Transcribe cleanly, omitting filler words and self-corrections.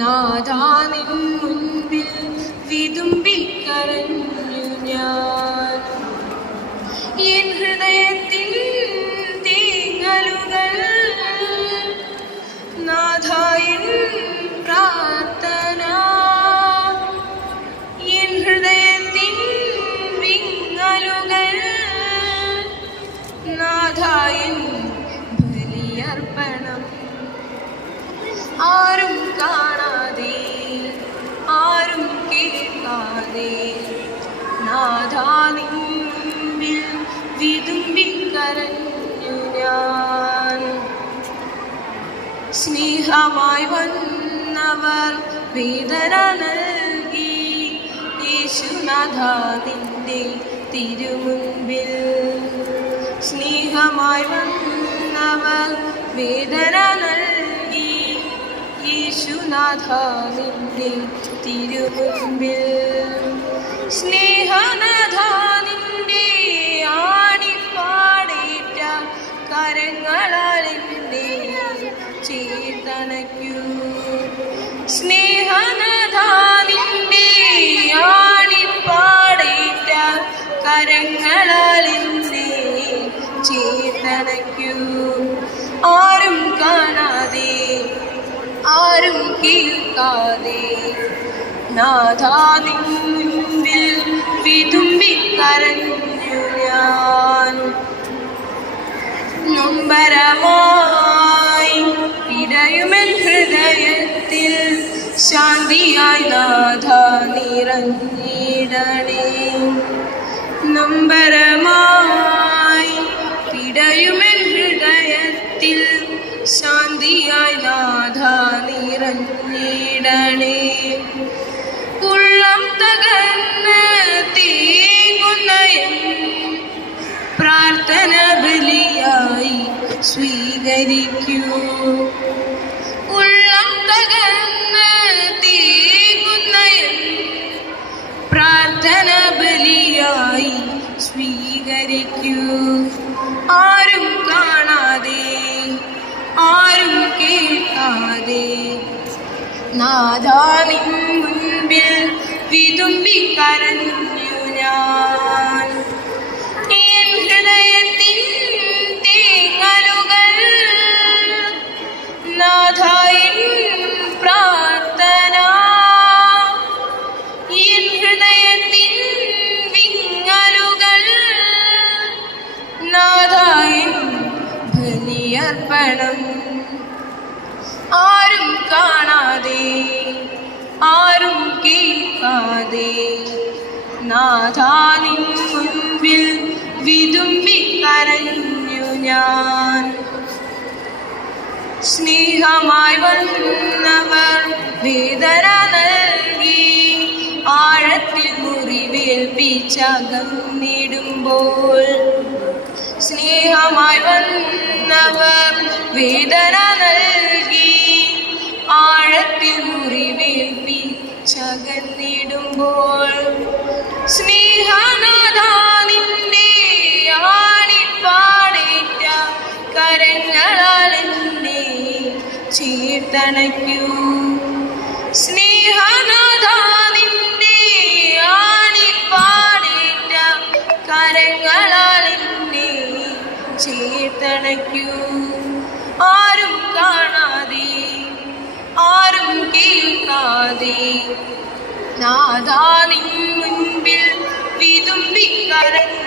നാഥാ നിൻ മുൻപിൽ വിതുമ്പിക്കരഞ്ഞു ഞാൻ. എൻ ഹൃദയത്തിൻ തീങ്ങലുകൾ നാഥാ എൻ പ്രാർത്ഥന. എൻ ഹൃദയത്തിൻ വിങ്ങലുകൾ നാഥാ എൻ ബലിയർപ്പണം. ആരും കാണാതെ ആരും കേൾക്കാതെ നാഥാ നിൻ മുൻപിൽ വിതുമ്പിക്കരഞ്ഞു ഞാൻ. സ്നേഹമായി വന്നവർ വേദന നൽകി യേശുനാഥാ നിന്റെ തിരുമുൻപിൽ. സ്നേഹമായി വന്നവർ വേദന നൽകി യേശുനാഥാ നിന്റെ തിരുമുൻപിൽ. സ്നേഹനാഥാ നിന്റെ ആണിപ്പാടേറ്റ കരങ്ങളാൽ എന്നെ ചേർത്തണയ്ക്കൂ. സ്നേഹനാഥാ നിന്റെ ആണിപ്പാടേറ്റ കരങ്ങളാൽ എന്നെ ചേർത്തണയ്ക്കൂ. ആരും കാണാതെ ആരും കേൾക്കാതെ നാഥാ നിൻ മുൻപിൽ വിതുമ്പിക്കരഞ്ഞു ഞാൻ. നൊമ്പരമായി ഇടയുമെൻ ഹൃദയത്തിൽ ശാന്തിയായി നാഥാ നിറഞ്ഞിടണേ. നൊമ്പരമായി ഇടയുമെൻ ഹൃദയത്തിൽ ശാന്തിയായി നാഥാ നിറഞ്ഞിടണേ. ഉള്ളം തകർന്ന് തേങ്ങുന്ന പ്രാർത്ഥന ബലിയായി സ്വീകരിക്കൂ. ഉള്ളം തകർന്ന് തേങ്ങുന്ന പ്രാർത്ഥന ബലിയായി സ്വീകരിക്കൂ. ആരും കാണാതെ ആരും കേൾക്കാതെ നാഥാ നിൻ മുൻപിൽ വിതുമ്പിക്കരഞ്ഞു ഞാൻ. എൻ ഹൃദയത്തിൻ തേങ്ങലുകൾ നാഥാ എൻ പ്രാർത്ഥന. എൻ ഹൃദയത്തിൻ വിങ്ങലുകൾ നാഥാ എൻ ബലിയർപ്പണം. ആരും കാണാതെ ആരും കേൾക്കാതെ നാഥാ നിൻ മുൻപിൽ വിതുമ്പിക്കരഞ്ഞു ഞാൻ. സ്നേഹമായി വന്നവർ വേദന നൽകി ആഴത്തിൽ മുറിവേൽപ്പിച്ചകന്നിടുമ്പോൾ. സ്നേഹമായി വന്നവർ വേദന നൽകി ആഴത്തിൽ മുറിവേൽപ്പിച്ചകന്നിടുമ്പോൾ. സ്നേഹനാഥാ നിന്റെ ആണിപ്പാടേറ്റ കരങ്ങളാൽ എന്നെ ചേർത്തണയ്ക്കൂ. സ്നേഹനാഥാ നിന്റെ ആണിപ്പാടേറ്റ കരങ്ങളാൽ എന്നെ ചേർത്തണയ്ക്കൂ. ആരും കാണാതെ ആരും കേൾക്കാതെ നാഥാ നിൻ മുൻപിൽ വിതുമ്പിക്കരഞ്ഞു